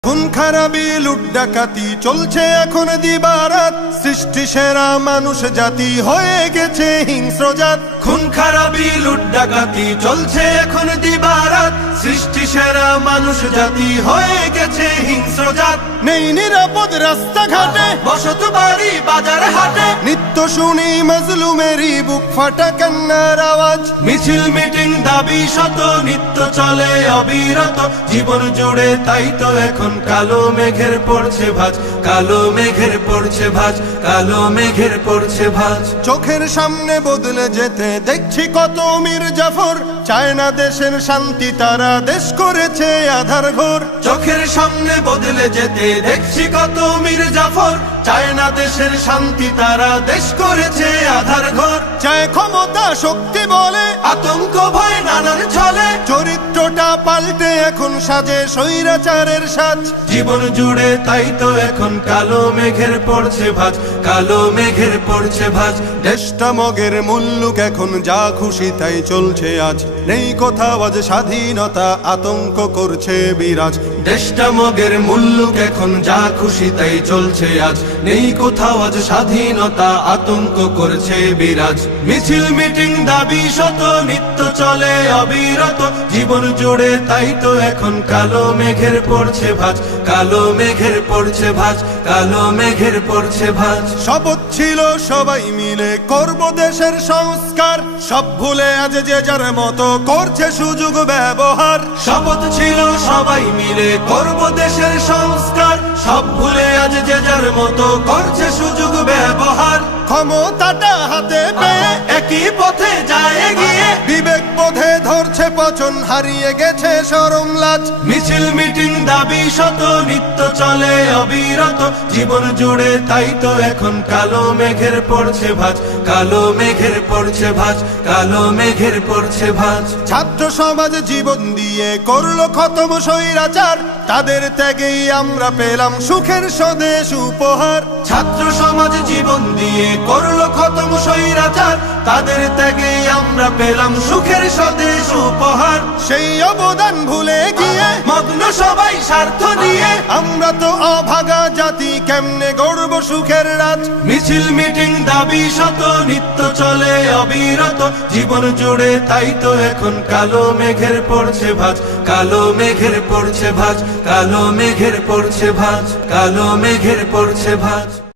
খুন খারাপি লুট ডাকাতি চলছে এখন দিবারাত। সৃষ্টি সেরা মানুষ জাতি হয়ে গেছে হিংস্র জাত। খুন খারাপি লুট ডাকাতি চলছে এখন দিবারাত। সৃষ্টি সেরা মানুষ জাতি হয়ে গেছে হিংস্র জাত। নেই নিরাপদ রাস্তাঘাটে, বসত বাড়ি বাজার হাটে, নিত্য শুনি মাজলুমেরই বুক ফাটা কান্নার আওয়াজ। মিছিল মিটিং দাবি শত নিত্য চলে অবিরত। জীবন জুড়ে তাই তো এখন কালো মেঘের পড়ছে ভাঁজ, কালো মেঘের পড়ছে ভাঁজ, কালো মেঘের পড়ছে ভাঁজ। চোখের সামনে বদলে যেতে দেখছি কত মীর জাফর। চায় না দেশের শান্তি, তারা দেশ করেছে আধার ঘর। চোখের সামনে বদলে যেতে দেখছি কত মীর জাফর। চায় না দেশের শান্তি, তারা দেশ করেছে আধার ঘর। চায় ক্ষমতা শক্তি বলে, আতঙ্ক ভয় নানান ছলে। চরিত্রটা পাল্টে এখন সাজে স্বৈরাচারের সাজ। জীবন জুড়ে তাই তো এখন কালো মেঘের পড়ছে ভাঁজ, কালো মেঘের পড়ছে ভাঁজ। দেশটা মগের মুল্লুক এখন যা খুশি তাই চলছে আজ। নেই কোথাও আজ স্বাধীনতা, আতঙ্ক করছে বিরাজ। দেশটা মগের মুল্লুক এখন যা খুশি তাই চলছে আজ। নেই কোথাও আজ স্বাধীনতা, আতঙ্ক করছে বিরাজ। মিছিল মিটিং দাবি শত নিত্য চলে অবিরত। জীবন জুড়ে তাই তো এখন কালো মেঘের পড়ছে ভাঁজ, কালো মেঘের পড়ছে ভাঁজ, কালো মেঘের পড়ছে ভাঁজ। শপথ ছিল সবাই মিলে করব দেশের সংস্কার। সব ভুলে আজ যে যার মতো করছে সুযোগ ব্যবহার। শপথ ছিল সবাই মিলে করব দেশের সংস্কার। সব ভুলে আজ যে যার মতো করছে সুযোগ ব্যবহার। ক্ষমতাটা হাতে পেয়ে একই পথে যায় এগিয়ে। বিবেক বোধে ধরছে পচন, হারিয়ে গেছে শরম লাজ। মিছিল মিটিং দাবি শত নিত্য চলে অবিরত। জীবন জুড়ে তাই তো এখন কালো মেঘের পড়ছে ভাঁজ, কালো মেঘের পড়ছে ভাঁজ, কালো মেঘের পড়ছে ভাঁজ। ছাত্র সমাজ জীবন দিয়ে করলো খতম স্বৈরাচার। তাদের ত্যাগেই আমরা পেলাম সুখের স্বদেশ উপহার। ছাত্র সমাজ জীবন দিয়ে করলো খতম স্বৈরাচার। তাদের ত্যাগেই আমরা পেলাম সুখের স্বদেশ উপহার। সেই অবদান ভুলে গিয়ে মগ্ন সবাই স্বার্থ নিয়ে আমরা তো অভাগা জাতি, কেমনে গড়ব সুখের রাত। মিছিল মিটিং দাবি শত নিত্য চলে অবিরত। জীবন জুড়ে তাই তো এখন কালো মেঘের পড়ছে ভাঁজ, কালো মেঘের পড়ছে ভাঁজ, কালো মেঘের পড়ছে ভাঁজ, কালো মেঘের পড়ছে ভাঁজ।